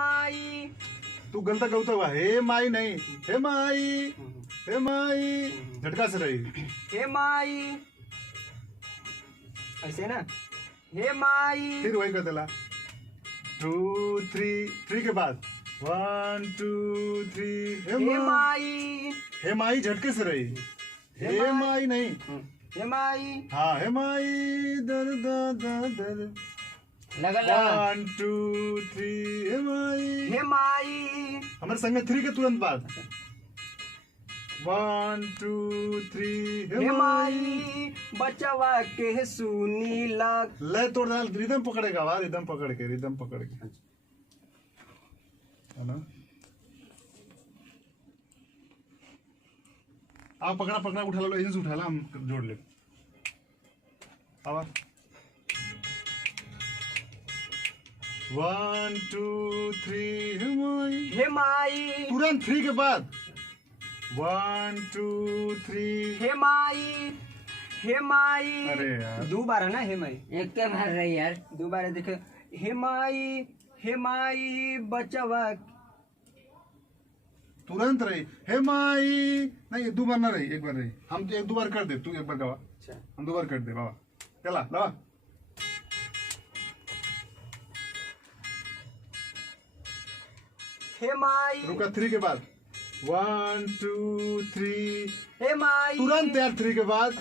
माई। तू गलत गौता हुआ हे माई नहीं, हे माई, हे माई झटका से रही। हे माई ऐसे ना, हे माई। फिर वही कर देला 2 3 3 के बाद 1 2 3 हे माई। हे माई झटके से रही, हे माई नहीं, हे माई। हाँ हे माई दर दर दर दर लगा 1 2 3 हे माई, हे माई। हमारे संग 3 के तुरंत बाद 1 2 3 हे माई। बचवा के सुनी लग। ले तोड़ डाल, रिदम पकड़ेगा वाह, रिदम पकड़ के, रिदम पकड़ के, है ना। आप पकड़ा पकड़ा उठा लो, इधर से उठा ला, हम जोड़ ले। अब 1 2 3 हे माई, हे माई। तुरंत 3 के बाद 1 2 3 हे माई। हे माई। अरे यार 2 बार है ना हे माई, एक तो मार रही यार, 2 बार है। देखो हे माई, हे माई। बचवा तुरंत रही, हे माई नहीं, 2 बार ना रही, 1 बार रही। हम तो 1 2 बार कर दे, तू 1 बार गवा, हम 2 बार कर दे बाबा। चला ला हे माई। रुका 3 के बाद 1 2 3 हे माई। तुरंत यार 3 के बाद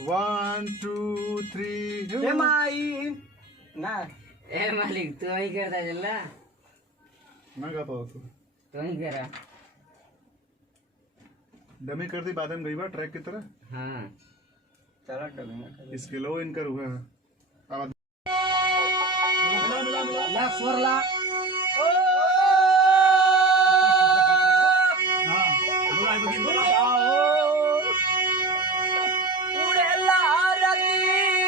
1 2 3 हे माई ना। ए मालिक तू ही करता चला, मैं गाता हूँ तू तू ही करा। डमी कर दी बाद में गई बार ट्रैक की तरह। हाँ चला डबे इसके लो इनकर हुआ है। अब ला स्वर ला। उड़ेला रदी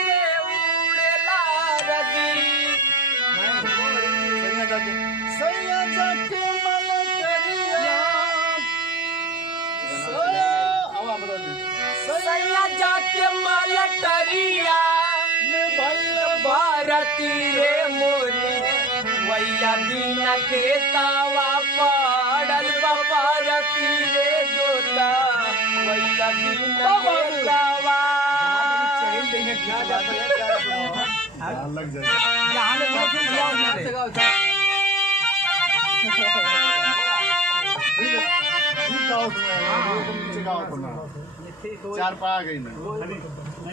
रे, उड़ेला रदी। सैया जाके मलकरिया, हवा बदल दी। सैया जाके मलटरिया भारती रे मोरी। वैया बिना के तावा पड़ल भारती रे जोता। वैया बिना के तावा लग जाए चार पा आ गई ना,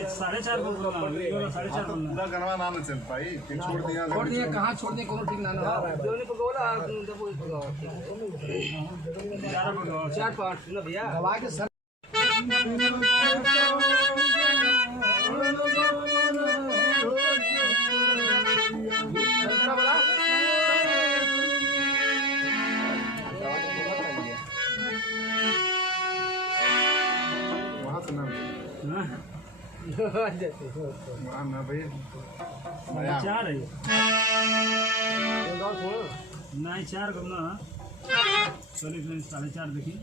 4.5 को पूरा गनवा ना न चल पाई, छोड़ दिया कहाँ छोड़ दिए कोनो ठीक ना ना। 4-5 ना भैया गवा के सर। वहाँ से ना ना भाई 4 है नहीं 4 को ना, चलिए 4.5 देखिए।